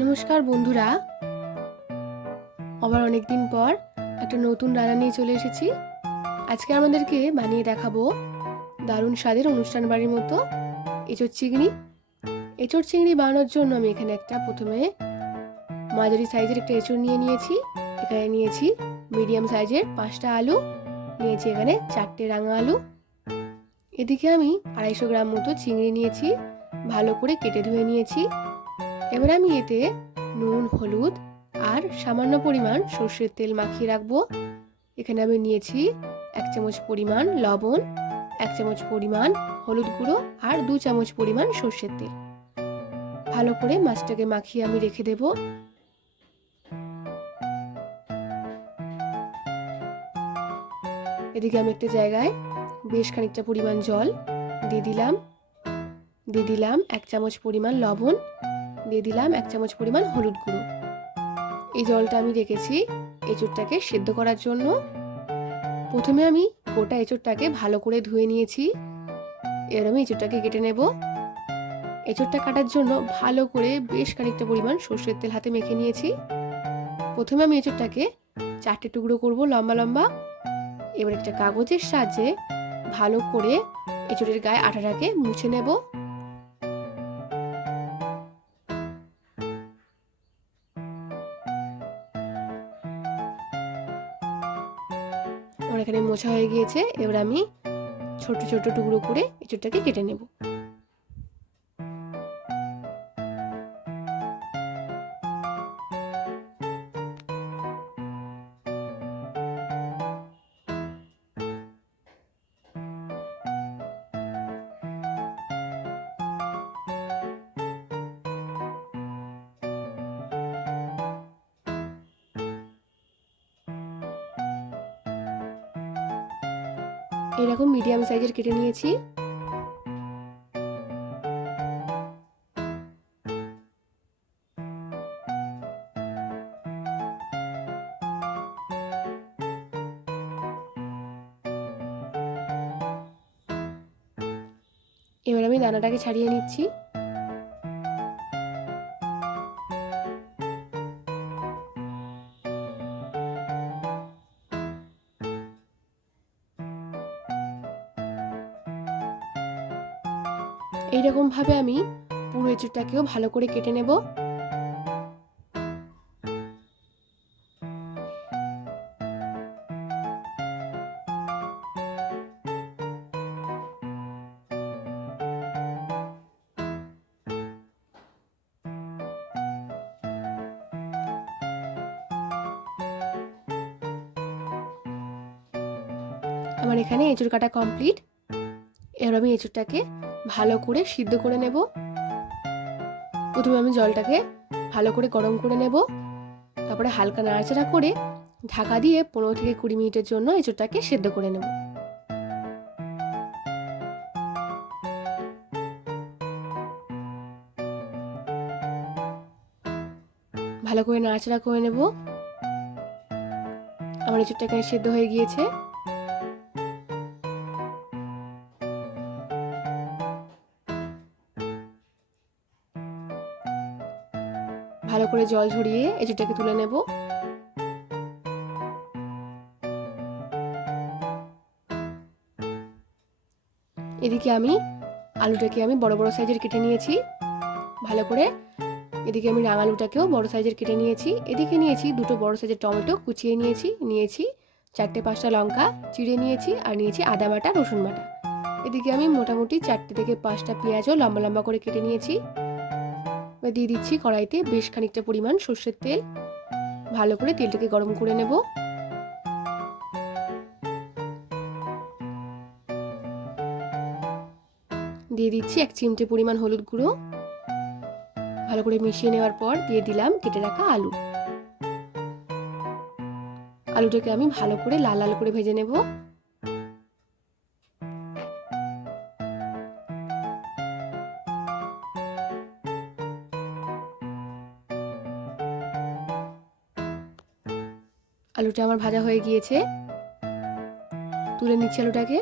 নমস্কার বন্ধুরা, আবার অনেকদিন পর একটা নতুন রান্না নিয়ে চলে এসেছি। আজকে আমাদেরকে বানিয়ে দেখাবো দারুণ স্বাদের অনুষ্ঠান বাড়ির মতো এঁচোড় চিংড়ি। এঁচোড় চিংড়ি বানানোর জন্য আমি এখানে প্রথমে মাঝারি সাইজের একটা এঁচোড় নিয়েছি। এখানে নিয়েছি মিডিয়াম সাইজের 5টা আলু, নিয়েছি এখানে 4টে রাঙা আলু। এদিকে আমি 250 গ্রাম মতো চিংড়ি নিয়েছি, ভালো করে কেটে ধুয়ে নিয়েছি। এবার আমি এতে নুন, হলুদ আর সামান্য পরিমাণ সর্ষের তেল মাখিয়ে রাখবো। এখানে আমি নিয়েছি 1 চামচ পরিমাণ লবণ, 1 চামচ পরিমাণ হলুদ গুঁড়ো আর 2 চামচ পরিমাণ সর্ষের তেল। ভালো করে মাছটাকে মাখিয়ে আমি রেখে দেব। এদিকে আমি একটা জায়গায় বেশ খানিকটা পরিমাণ জল দিয়ে দিলাম 1 চামচ পরিমাণ লবণ, দিয়ে দিলাম 1 চামচ পরিমাণ হলুদ গুঁড়ো। এই জলটা আমি রেখেছি এঁচোড়টাকে সেদ্ধ করার জন্য। প্রথমে আমি গোটা এঁচোড়টাকে ভালো করে ধুয়ে নিয়েছি। এবার আমি এঁচোড়টাকে কেটে নেব। এঁচোড়টা কাটার জন্য ভালো করে বেশ খানিকটা পরিমাণ সর্ষের তেল হাতে মেখে নিয়েছি। প্রথমে আমি এঁচোড়টাকে 4টে টুকরো করব লম্বা লম্বা। এবার একটা কাগজের সাহায্যে ভালো করে এঁচোড়ের গায়ে আঠাটাকে মুছে নেব। আমার এখানে মোছা হয়ে গিয়েছে। এবার আমি ছোট ছোট টুকরো করে এঁচোড়টাকে কেটে নেব। এরকম মিডিয়াম সাইজের কেটে নিয়েছি। এবার আমি দানাটাকে ছাড়িয়ে নিচ্ছি। এইরকম ভাবে আমি পুরো এঁচোড়টাকেও ভালো করে কেটে নেব। আমার এখানে এঁচোড় কাটা কমপ্লিট। এবার আমি এঁচোড়টাকে ভালো করে সিদ্ধ করে নেব। প্রথমে আমি জলটাকে ভালো করে গরম করে নেব, তারপরে হালকা নাড়াচাড়া করে ঢাকা দিয়ে 15 থেকে 20 মিনিটের জন্য এঁচোড়টাকে সেদ্ধ করে নেব। ভালো করে নাড়াচাড়া করে নেব। আমার এঁচোড়টা এখানে সেদ্ধ হয়ে গিয়েছে। ভালো করে জল ঝরিয়ে এঁচোড়টাকে তুলে নেব। এদিকে আমি আলুটাকে বড় বড় সাইজের কেটে নিয়েছি ভালো করে। এদিকে আমি রাঙালুটাকেও বড় সাইজের কেটে নিয়েছি। এদিকে নিয়েছি 2টো বড় সাইজের টমেটো কুচিয়ে নিয়েছি 4টে 5টা লঙ্কা চিড়ে নিয়েছি, আর নিয়েছি আদা বাটা, রসুন বাটা। এদিকে আমি মোটামুটি 4টে থেকে 5টা পেঁয়াজও লম্বা লম্বা করে কেটে নিয়েছি। দিয়ে দিচ্ছি কড়াইতে বেশ খানিকটা পরিমাণ সর্ষের তেল। ভালো করে তেলটাকে গরম করে নেব। দিয়ে দিচ্ছি 1 চিমটে পরিমাণ হলুদ গুঁড়ো। ভালো করে মিশিয়ে নেওয়ার পর দিয়ে দিলাম কেটে রাখা আলু। আলুটাকে আমি ভালো করে লাল লাল করে ভেজে নেব। আলুটা আমার ভাজা হয়ে গিয়েছে, তুলে নিচ্ছি আলুটাকে।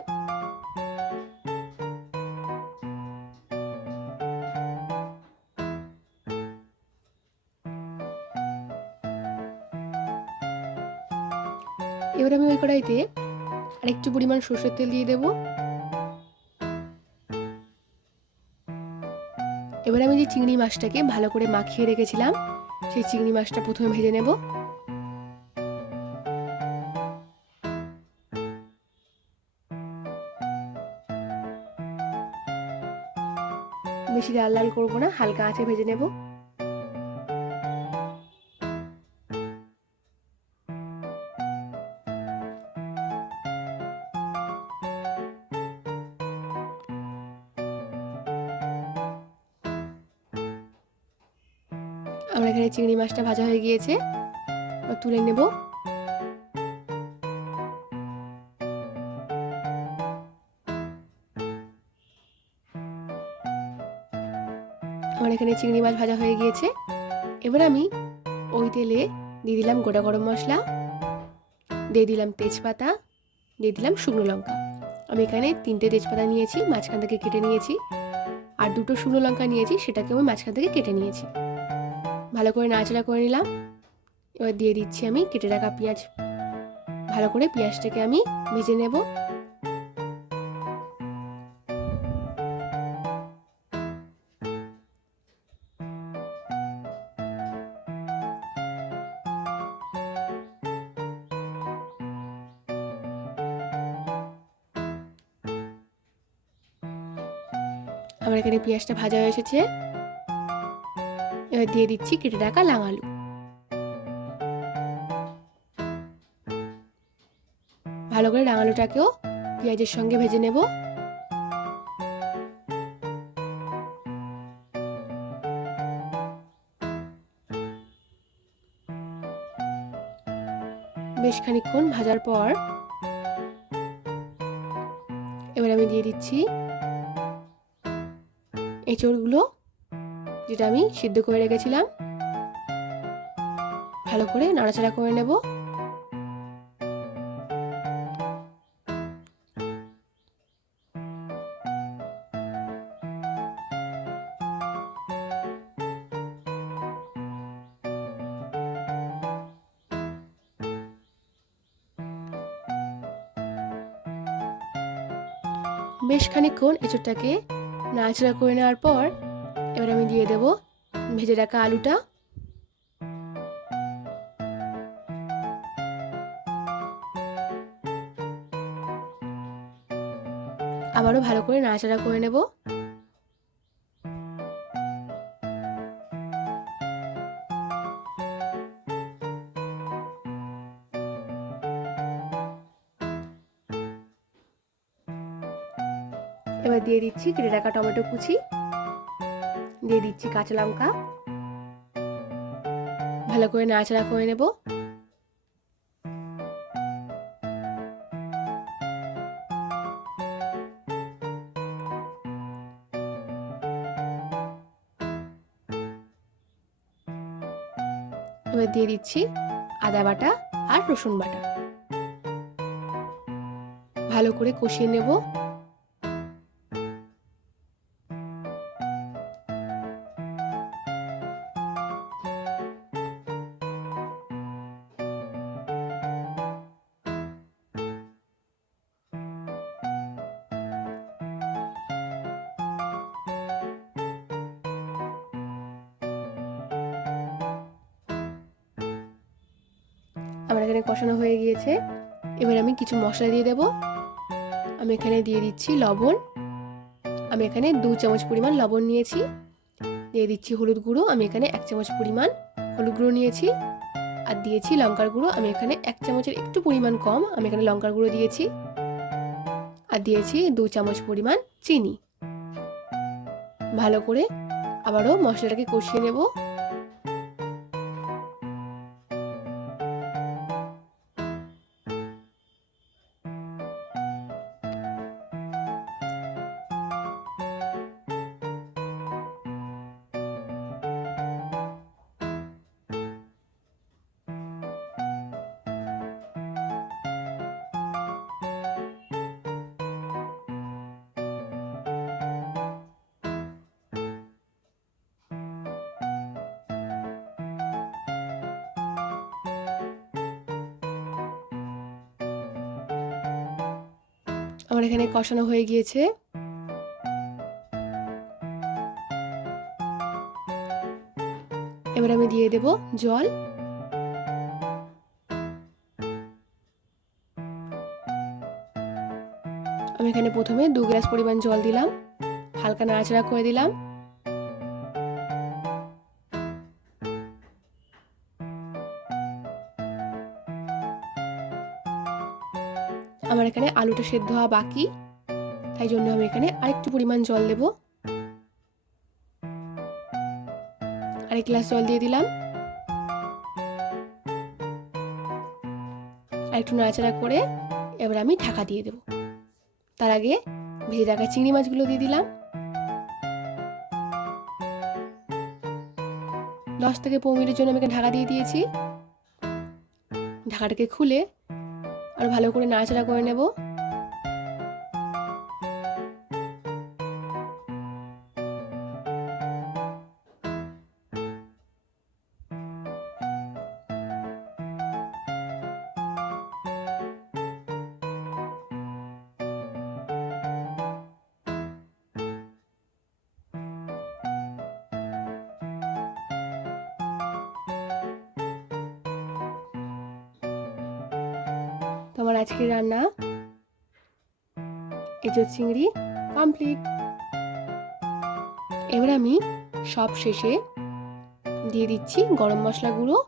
এবার আমি ওই কড়াইতে আরেকটু পরিমাণ সরষের তেল দিয়ে দেব। এবার আমি যে চিংড়ি মাছটাকে ভালো করে মাখিয়ে রেখেছিলাম সেই চিংড়ি মাছটা প্রথমে ভেজে নেব। বেশি লাল লাল করবো না, হালকা আঁচে ভেজে নেব। আমার এখানে চিংড়ি মাছটা ভাজা হয়ে গিয়েছে, তুলে নেব। আমার এখানে চিংড়ি মাছ ভাজা হয়ে গিয়েছে। এবার আমি ওই তেলে দিয়ে দিলাম গোটা গরম মশলা, দিয়ে দিলাম তেজপাতা, দিয়ে দিলাম শুকনো লঙ্কা। আমি এখানে 3টে তেজপাতা নিয়েছি, মাঝখান থেকে কেটে নিয়েছি, আর 2টো শুকনো লঙ্কা নিয়েছি, সেটাকে আমি মাঝখান থেকে কেটে নিয়েছি। ভালো করে নাড়াচাড়া করে নিলাম। এবার দিয়ে দিচ্ছি আমি কেটে রাখা পেঁয়াজ। ভালো করে পেঁয়াজটাকে আমি ভেজে নেব। আমার এখানে পেঁয়াজটা ভাজা হয়ে এসেছে। এবার দিয়ে দিচ্ছি কেটে রাখা লাল আলু। ভালো করে লাল আলুটাকেও পেঁয়াজের সঙ্গে ভেজে নেব। বেশ খানিকক্ষণ ভাজার পর এবার আমি দিয়ে দিচ্ছি এঁচড়গুলো, যেটা আমি সিদ্ধ করে রেখেছিলাম। ভালো করে নাড়াচাড়া করে নেব। বেশ খানিকক্ষণ এঁচড়টাকে নাড়াচাড়া করে নেওয়ার পর এবার আমি দিয়ে দেব ভেজে রাখা আলুটা। আবারও ভালো করে নাড়াচাড়া করে নেব। এবার দিয়ে দিচ্ছি কেটে রাখা টমেটো কুচি, দিয়ে দিচ্ছি কাঁচা লঙ্কা। ভালো করে নাড়াচাড়া করে নেব। এবার দিয়ে দিচ্ছি আদা বাটা আর রসুন বাটা। ভালো করে কষিয়ে নেব। আমার এখানে কষানো হয়ে গিয়েছে। এবার আমি কিছু মশলা দিয়ে দেব। আমি এখানে দিয়ে দিচ্ছি লবণ। আমি এখানে 2 চামচ পরিমাণ লবণ নিয়েছি। দিয়ে দিচ্ছি হলুদ গুঁড়ো। আমি এখানে 1 চামচ পরিমাণ হলুদ গুঁড়ো নিয়েছি। আর দিয়েছি লঙ্কার গুঁড়ো। আমি এখানে 1 চামচের একটু পরিমাণ কম, আমি এখানে লঙ্কার গুঁড়ো দিয়েছি। আর দিয়েছি 2 চামচ পরিমাণ চিনি। ভালো করে আবারও মশলাটাকে কষিয়ে নেব। আমার এখানে কষানো হয়ে গিয়েছে। এবার আমি দিয়ে দেব জল। আমি এখানে প্রথমে 2 গ্লাস পরিমাণ জল দিলাম, হালকা নাড়াচাড়া করে দিলাম। আমার এখানে আলুটা সেদ্ধ হওয়া বাকি, তাই জন্য আমি এখানে আরেকটু পরিমাণ জল দেব। আরেক গ্লাস জল দিয়ে দিলাম। আর একটু নাড়াচাড়া করে এবার আমি ঢাকা দিয়ে দেব। তার আগে ভেজে রাখা চিংড়ি মাছগুলো দিয়ে দিলাম। 10 থেকে 15 মিনিটের জন্য আমি ঢাকা দিয়ে দিয়েছি। ঢাকাটাকে খুলে আর ভালো করে নাড়াচাড়া করে নেব। আমার আজকের রান্না এঁচোড় চিংড়ি কমপ্লিট। এবার আমি সব শেষে দিয়ে দিচ্ছি গরম মশলা গুঁড়ো,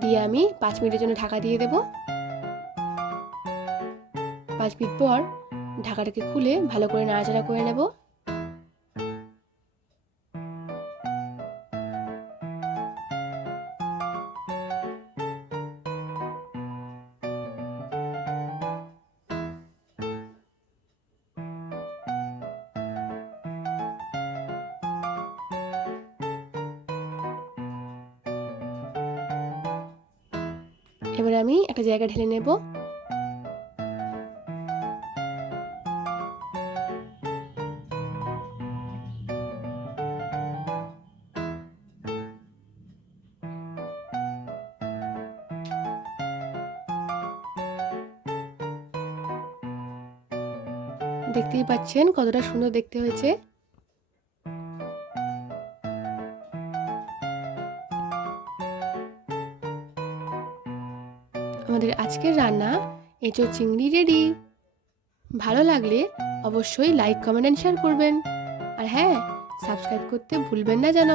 দিয়ে আমি 5 মিনিটের জন্য ঢাকা দিয়ে দেব। 5 মিনিট পর ঢাকাটাকে খুলে ভালো করে নাড়াচাড়া করে নেব। এবার আমি একটা জায়গায় ঢেলে নেব। দেখতেই পাচ্ছেন কতটা সুন্দর দেখতে হয়েছে। আমাদের আজকের রান্না এঁচোড় চিংড়ি রেডি। ভালো লাগলে অবশ্যই লাইক, কমেন্ট এন্ড শেয়ার করবেন। আর হ্যাঁ, সাবস্ক্রাইব করতে ভুলবেন না যেন।